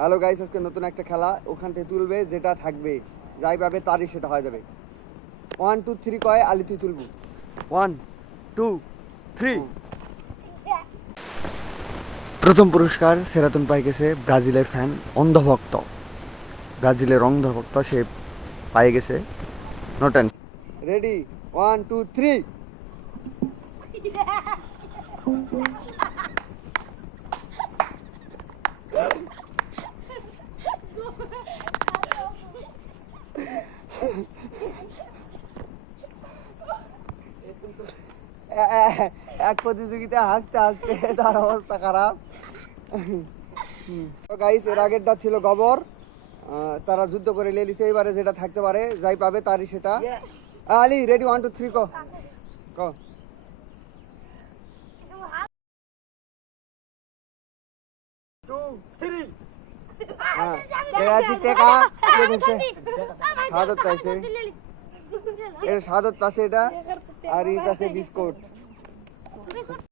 Hello guys, আজকে নতুন একটা খেলা, ওখান থেকে তুলবে যেটা থাকবে। যাই পাবে তারই সেটা হয়ে যাবে। ওয়ান টু থ্রি কয়? আলি, তুই তুলবো। ওয়ান টু থ্রি প্রথম পুরস্কার সেরাতুন পাই গেছে ব্রাজিলের ফ্যান অন্ধভক্ত। ব্রাজিলের অন্ধভক্ত সে পাই গেছে নটেন। রেডি ওয়ান টু থ্রি এক প্রতিযোগিতা হাসতে হাসতে তার অবস্থা খারাপ। তো গাইস এর আগেরটা ছিল গবর। তারা যুদ্ধ করে লেলিছে এবারে যেটা থাকতে পারে যাই পাবে তারই সেটা। Ali ready one two three কো কো হ্যাঁ? সাদত চাইছে। এটা সাদত আছে এটা। আর এটা আছে বিস্কুট।